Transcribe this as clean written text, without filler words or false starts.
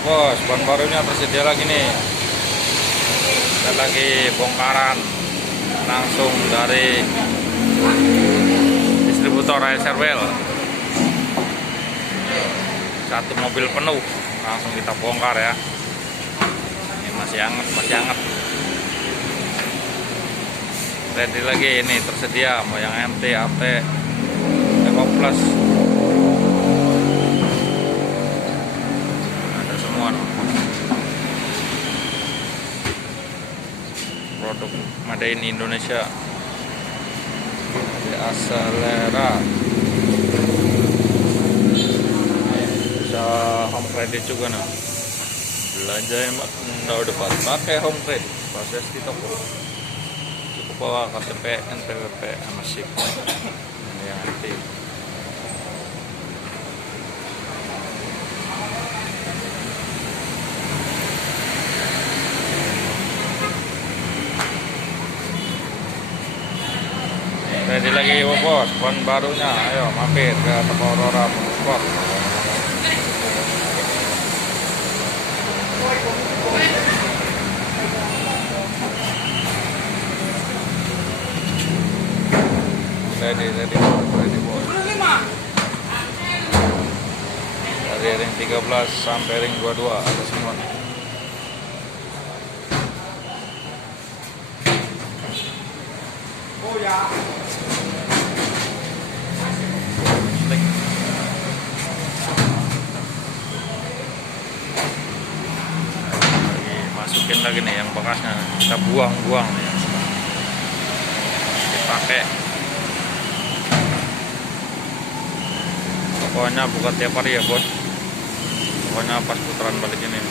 Bos, ban barunya tersedia lagi nih. Ada lagi bongkaran langsung dari distributor ASRWL. Satu mobil penuh langsung kita bongkar ya. Ini masih hangat, masih hangat. Ready lagi ini tersedia mau yang MT, AT, Evo Plus. Ada semua no. Produk Made in Indonesia. Ada Acelera. Bisa home credit juga nah. Belanja hemat udah dapat pakai home credit proses di toko. Cukup bawa KTP, NPWP, sama SIM. Ini yang nanti. Ready lagi bos, ban barunya. Ayo mampir ke toko Aurora Sport. Ready bos. Dari ring 13 sampai ring 22 ada semua. Oh ya. Masukin lagi nih yang bekasnya, kita buang-buang nih yang dipakai. Pokoknya bukan tiap hari ya bos, pokoknya pas putaran balik ini.